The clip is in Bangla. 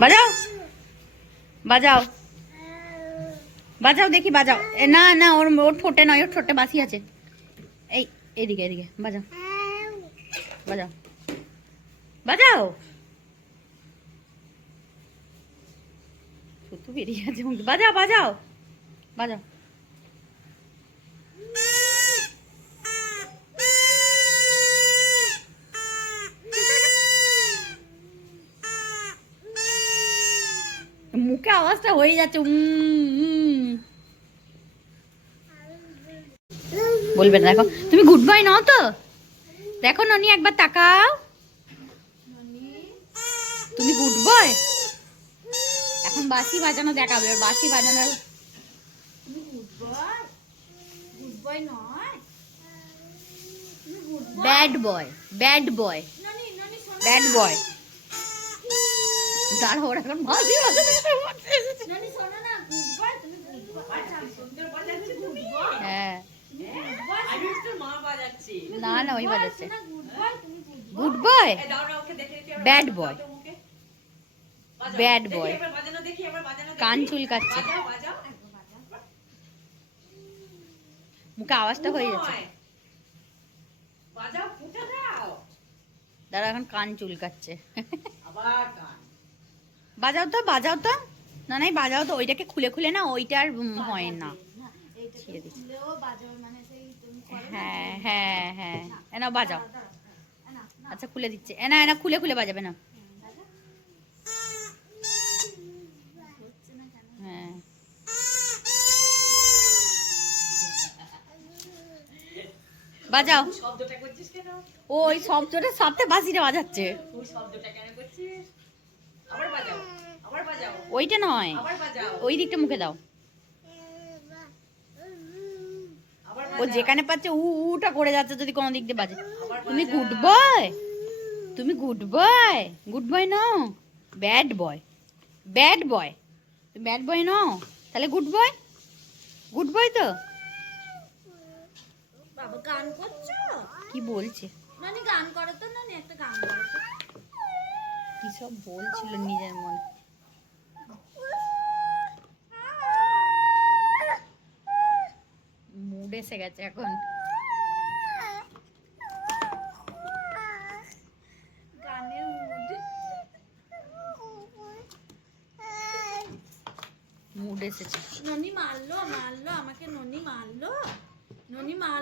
বাজাও বাজাও বাজাও দেখি বাজাও। না না, ওর ওর ঠোঁটে নয়, ওর ঠোঁটে বাসি আছে। এই এদিকে এদিকে বাজাও বাজাও বাজাও। থুতু বেরিয়ে আছে মুখ। বাজাও বাজাও বাজাও। মুখে আওয়াজটা হয়ে যাচ্ছে বলবে না। দেখো তুমি গুড বয় নাও তো। দেখো ননি একবার তাকাও, তুমি গুড বয়। এখন বাঁশি বাজানো দেখাবে, বাঁশি বাজানোর। তুমি গুড বয়, গুড বয় নয়, তুমি good boy. Bad boy, bad boy, ননি ননি শোনো, ব্যাড বয়। দাঁড়া, ওরা এখন বাঁশি বাজানো। ননি শোনো না, গুড বয়, তুমি গুড বয়। আচ্ছা সুন্দর বাজাচ্ছি গুড বয়। হ্যাঁ গুড বয়, আমি তো মা বাজাচ্ছি। না না, ওই বাজাচ্ছে। না গুড বয়, তুমি গুড বয়। গুড বয়, এই দাও না ওকে দেখে দেখে। Bad boy, bad boy. এবার বাজানো দেখি, এবার বাজানো দেখি। কান চুলকাচ্ছে, বাজাও বাজাও। মুখে আওয়াজটা হয়ে যাচ্ছে। বাজাও, ফুটা দাও। দাঁড়া, এখন কান চুলকাচ্ছে। আবার কান। বাজাও তো বাজাও তো। না নাই বাজাও তো, ওইটাকে খুলে খুলে না, ওইটা আর হয় না। না এইটা ছেড়ে দিচ্ছি। খুলেও বাজাও, মানে সেই তুমি করো না। হ্যাঁ হ্যাঁ হ্যাঁ, এনা বাজাও। দাঁড়াও, না না আচ্ছা খুলে দিচ্ছে, এনা এনা খুলে খুলে বাজাবে না। বাজাও। হচ্ছে না কেন? হ্যাঁ বাজাও। শব্দটা করছিস কেন? ওই শব্দটার সাথে বাঁশিটা বাজাচ্ছে। তুই শব্দটা কেন করছিস? আবার বাজাও, আবার বাজাও, ওইটা নয়, আবার বাজাও, ওই দিকটা মুখে দাও। আবার ও বাজাও। যেখানে পাচ্ছে উটা করে যাচ্ছে, যদি কোনো দিক দিয়ে বাজে। আবার তুমি বাজাও। গুড বয়, তুমি গুড বয়, গুড বয় নাও। ব্যাড বয়, ব্যাড বয়, তুমি ব্যাড বয় নাও। তাহলে গুড বয়, গুড বয় তো। বাবা গান করছো? কি বলছে, নানি গান করো তো, নানি একটা গান করো তো। কি সব বলছিল নিজের মনে। মুড এসে গেছে এখন। গানের মুড এসেছে। ননি মারলো, মারলো আমাকে, ননি মারলো, ননি মারলো।